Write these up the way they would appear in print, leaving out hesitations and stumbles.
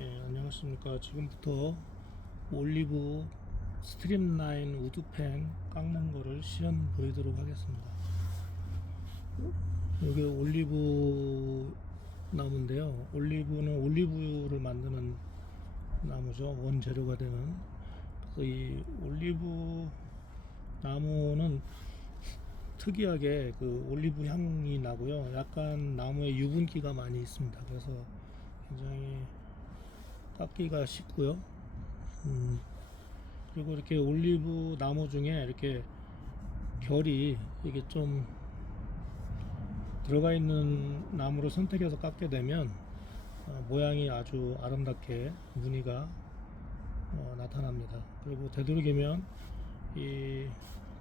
예, 안녕하십니까. 지금부터 올리브 스트림라인 우드펜 깎는 거를 시연 보이도록 하겠습니다. 여기 올리브 나무인데요. 올리브는 올리브유를 만드는 나무죠. 원재료가 되는. 그래서 이 올리브 나무는 특이하게 그 올리브 향이 나고요. 약간 나무에 유분기가 많이 있습니다. 그래서 굉장히 깎기가 쉽고요. 그리고 이렇게 올리브 나무 중에 이렇게 결이 이게 좀 들어가 있는 나무를 선택해서 깎게 되면 모양이 아주 아름답게 무늬가 나타납니다. 그리고 되도록이면 이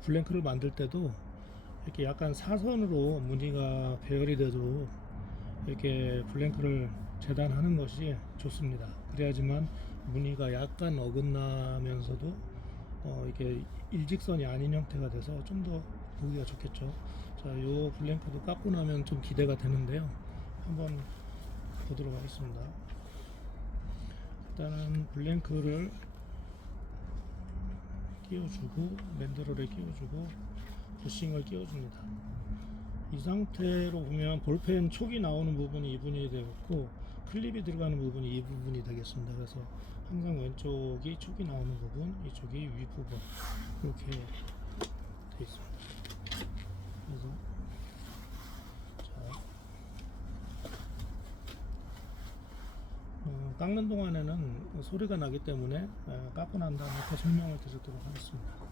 블랭크를 만들 때도 이렇게 약간 사선으로 무늬가 배열이 되도록 이렇게 블랭크를 재단하는 것이 좋습니다. 그래야지만 무늬가 약간 어긋나면서도 이게 일직선이 아닌 형태가 돼서 좀 더 보기가 좋겠죠. 자, 요 블랭크도 깎고 나면 좀 기대가 되는데요. 한번 보도록 하겠습니다. 일단은 블랭크를 끼워주고 맨드럴에 끼워주고 부싱을 끼워줍니다. 이 상태로 보면 볼펜 촉이 나오는 부분이 이 부분이 되겠고 클립이 들어가는 부분이 이 부분이 되겠습니다. 그래서 항상 왼쪽이 촉이 나오는 부분, 이쪽이 윗부분 이렇게 되어 있습니다. 그래서 자, 깎는 동안에는 소리가 나기 때문에 깎고 난 다음에 더 설명을 드리도록 하겠습니다.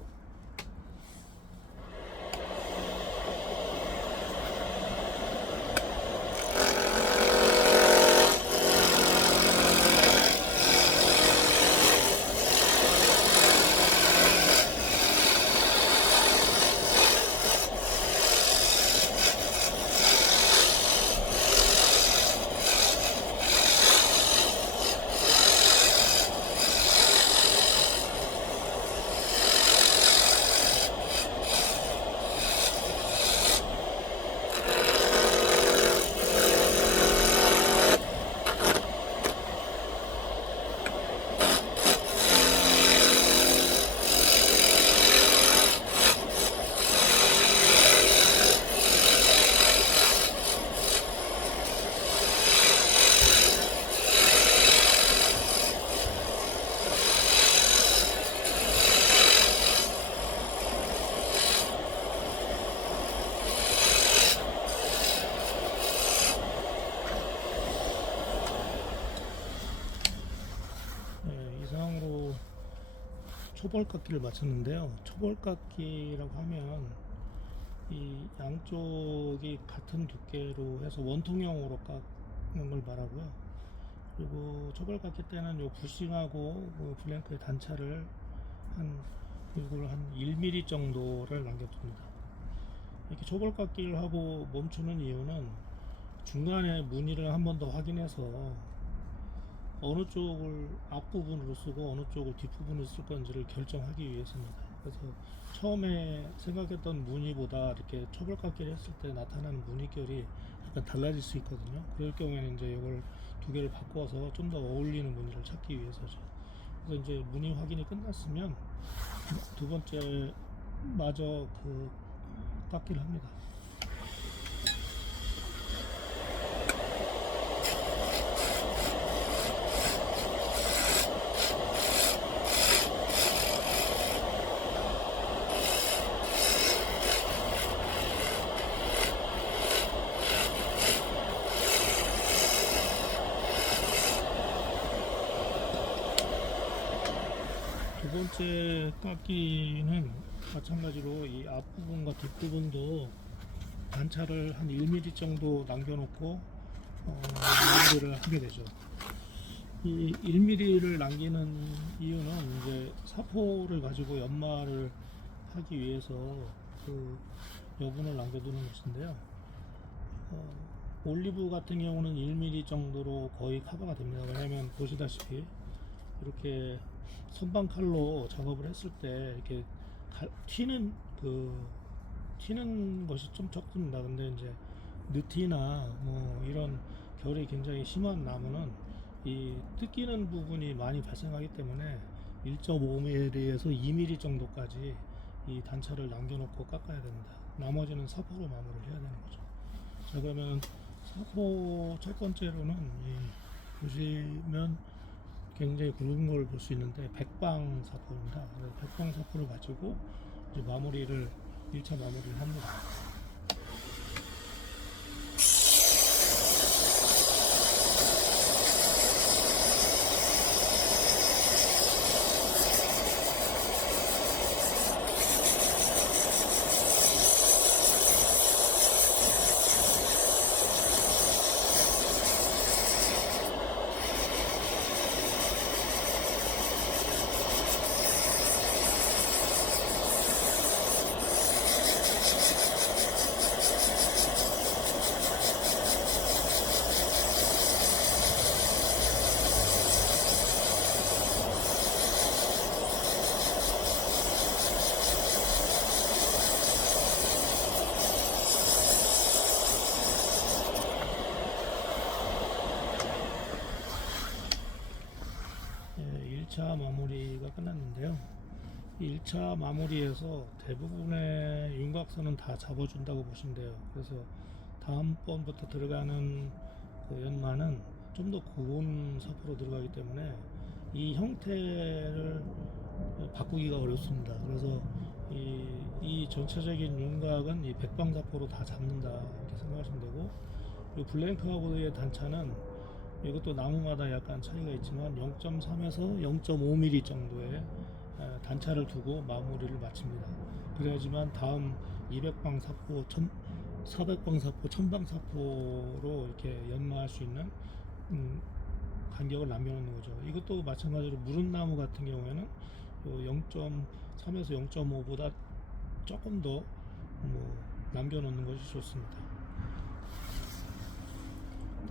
이상으로 초벌깎기를 마쳤는데요. 초벌깎기라고 하면 이 양쪽이 같은 두께로 해서 원통형으로 깎는 걸 말하고요. 그리고 초벌깎기 때는 요 부싱하고 블랭크의 단차를 이걸 한 1mm 정도를 남겨둡니다. 이렇게 초벌깎기를 하고 멈추는 이유는 중간에 무늬를 한 번 더 확인해서 어느 쪽을 앞부분으로 쓰고 어느 쪽을 뒷부분으로 쓸 건지를 결정하기 위해서입니다. 그래서 처음에 생각했던 무늬보다 이렇게 초벌깎기를 했을 때 나타나는 무늬결이 약간 달라질 수 있거든요. 그럴 경우에는 이제 이걸 두 개를 바꿔서 좀 더 어울리는 무늬를 찾기 위해서죠. 그래서 이제 무늬 확인이 끝났으면 두 번째 마저 그 깎기를 합니다. 두 번째 깎기는 마찬가지로 이 앞부분과 뒷부분도 단차를 한 1mm 정도 남겨놓고 마무리를 하게 되죠. 이 1mm를 남기는 이유는 이제 사포를 가지고 연마를 하기 위해서 그 여분을 남겨두는 것인데요. 올리브 같은 경우는 1mm 정도로 거의 커버가 됩니다. 왜냐하면 보시다시피 이렇게 선반 칼로 작업을 했을 때 이렇게 튀는 것이 좀 적습니다. 근데 이제 느티나 뭐 이런 결이 굉장히 심한 나무는 이 뜯기는 부분이 많이 발생하기 때문에 1.5mm에서 2mm 정도까지 이 단차를 남겨놓고 깎아야 됩니다. 나머지는 사포로 마무리를 해야 되는 거죠. 자, 그러면 사포 첫 번째로는 보시면 굉장히 굵은 걸 볼 수 있는데 백방 사포입니다. 백방 사포를 가지고 이제 마무리를 1차 마무리를 합니다. 예, 1차 마무리가 끝났는데요. 1차 마무리에서 대부분의 윤곽선은 다 잡아준다고 보시면 돼요. 그래서 다음번부터 들어가는 그 연마는 좀 더 고운 사포로 들어가기 때문에 이 형태를 바꾸기가 어렵습니다. 그래서 이 전체적인 윤곽은 이 백방사포로 다 잡는다 이렇게 생각하시면 되고, 그리고 블랭크하고의 단차는 이것도 나무마다 약간 차이가 있지만 0.3에서 0.5mm 정도의 단차를 두고 마무리를 마칩니다. 그래야지만 다음 200방 사포, 400방 사포, 1000방 사포로 이렇게 연마할 수 있는 간격을 남겨놓는 거죠. 이것도 마찬가지로 무릇나무 같은 경우에는 0.3에서 0.5보다 조금 더 남겨놓는 것이 좋습니다.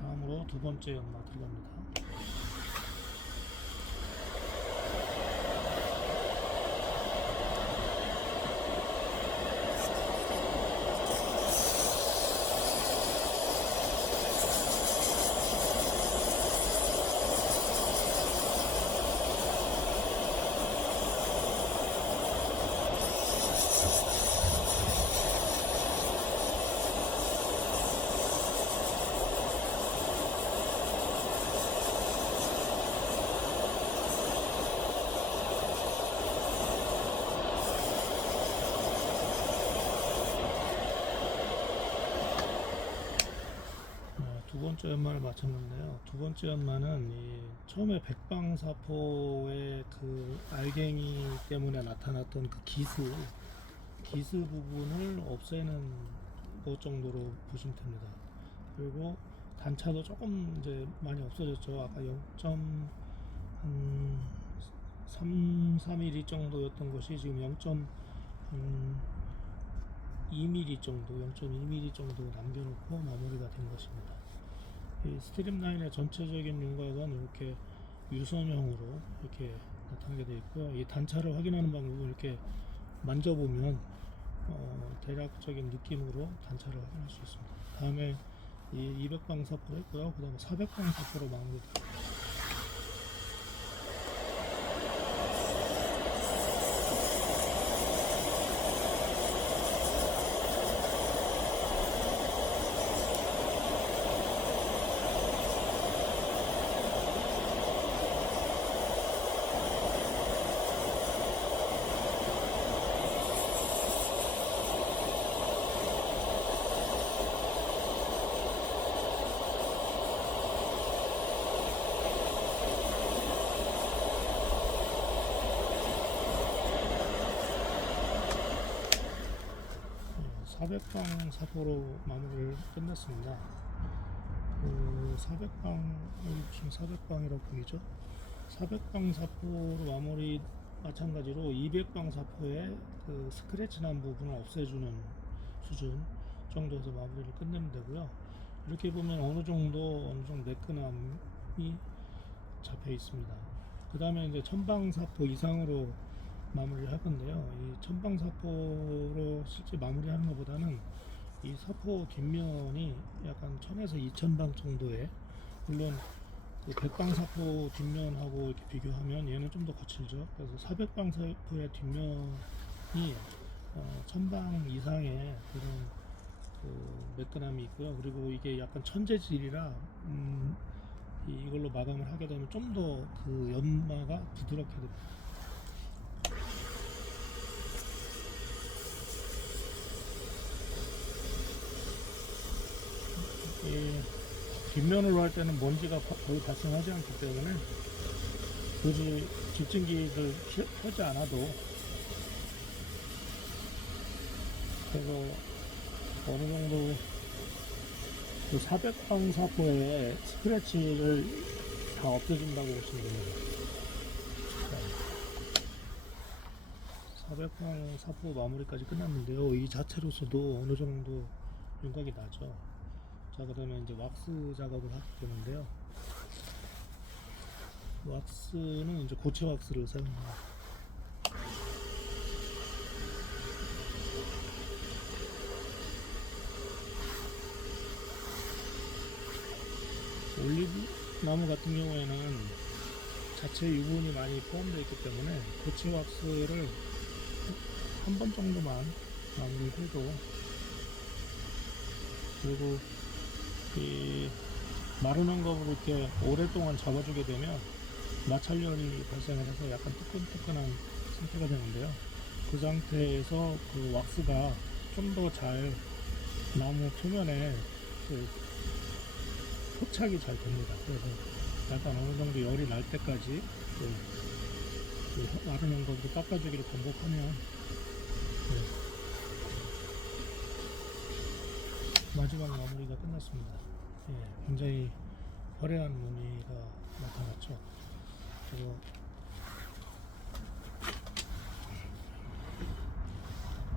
다음으로 두 번째 연마 들어갑니다. 두 번째 연마를 마쳤는데요. 두 번째 연마는 처음에 백방사포의 그 알갱이 때문에 나타났던 그 기스 부분을 없애는 것 정도로 보시면 됩니다. 그리고 단차도 조금 이제 많이 없어졌죠. 아까 0.34mm 정도였던 것이 지금 0.2mm 정도 남겨놓고 마무리가 된 것입니다. 이 스트림라인의 전체적인 윤곽은 이렇게 유선형으로 이렇게 나타나게 되어 있고요. 이 단차를 확인하는 방법은 이렇게 만져보면 대략적인 느낌으로 단차를 확인할 수 있습니다. 다음에 이 200방 사포로 했고요. 그 다음에 400방 사포로 마무리됩니다. 네, 400방 사포로 마무리를 끝냈습니다. 그 400방을 지금 400방이라고 보이죠? 400방 사포로 마무리 마찬가지로 200방 사포의 그 스크래치 난 부분을 없애주는 수준 정도에서 마무리를 끝내면 되고요. 이렇게 보면 어느 정도 매끈함이 잡혀 있습니다. 그 다음에 이제 천방 사포 이상으로 마무리를 할 건데요. 이 천방 사포로 실제 마무리하는 것보다는 이 사포 뒷면이 약간 1000에서 2000방 정도의, 물론 그 백방사포 뒷면하고 이렇게 비교하면 얘는 좀 더 거칠죠. 그래서 400방사포의 뒷면이 1000방 이상의 그런 그 매끈함이 있고요. 그리고 이게 약간 천재질이라 이걸로 마감을 하게 되면 좀 더 그 연마가 부드럽게 됩니다. 이 뒷면으로 할 때는 먼지가 거의 발생하지 않기 때문에 굳이 집진기를 켜지 않아도, 그래서 어느 정도 그 400방사포의 스크래치를 다 없애준다고 보시면 됩니다. 400방사포 마무리까지 끝났는데요. 이 자체로서도 어느 정도 윤곽이 나죠. 자, 그다음에 이제 왁스 작업을 하게 되는데요. 왁스는 이제 고체 왁스를 사용합니다. 올리브 나무 같은 경우에는 자체 유분이 많이 포함되어 있기 때문에 고체 왁스를 한 번 정도만 마무리를 해도, 그리고 이 마르는 것으로 이렇게 오랫동안 잡아주게 되면 마찰열이 발생을 해서 약간 뜨끈뜨끈한 상태가 되는데요. 그 상태에서 그 왁스가 좀 더 잘 나무 표면에 그 포착이 잘 됩니다. 그래서 약간 어느 정도 열이 날 때까지 그 마르는 것으로 깎아주기를 반복하면 마지막 마무리가 끝났습니다. 굉장히 화려한 무늬가 나타났죠. 그리고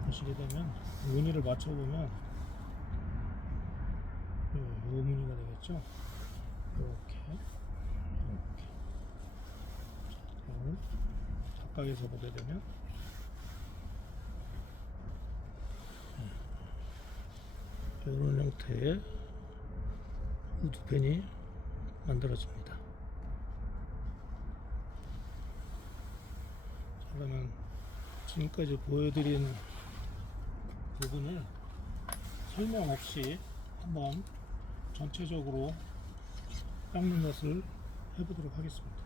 보시게 되면 무늬를 맞춰보면 이 무늬가 되겠죠. 이렇게 가까이서 보게 되면 이런 형태의 우드펜이 만들어집니다. 자, 그러면 지금까지 보여드린 부분을 설명 없이 한번 전체적으로 깎는 것을 해보도록 하겠습니다.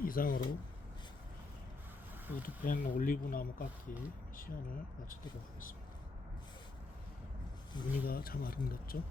이상으로 우드펜 올리브나무 깎기 시연을 마치도록 하겠습니다. 무늬가 참 아름답죠?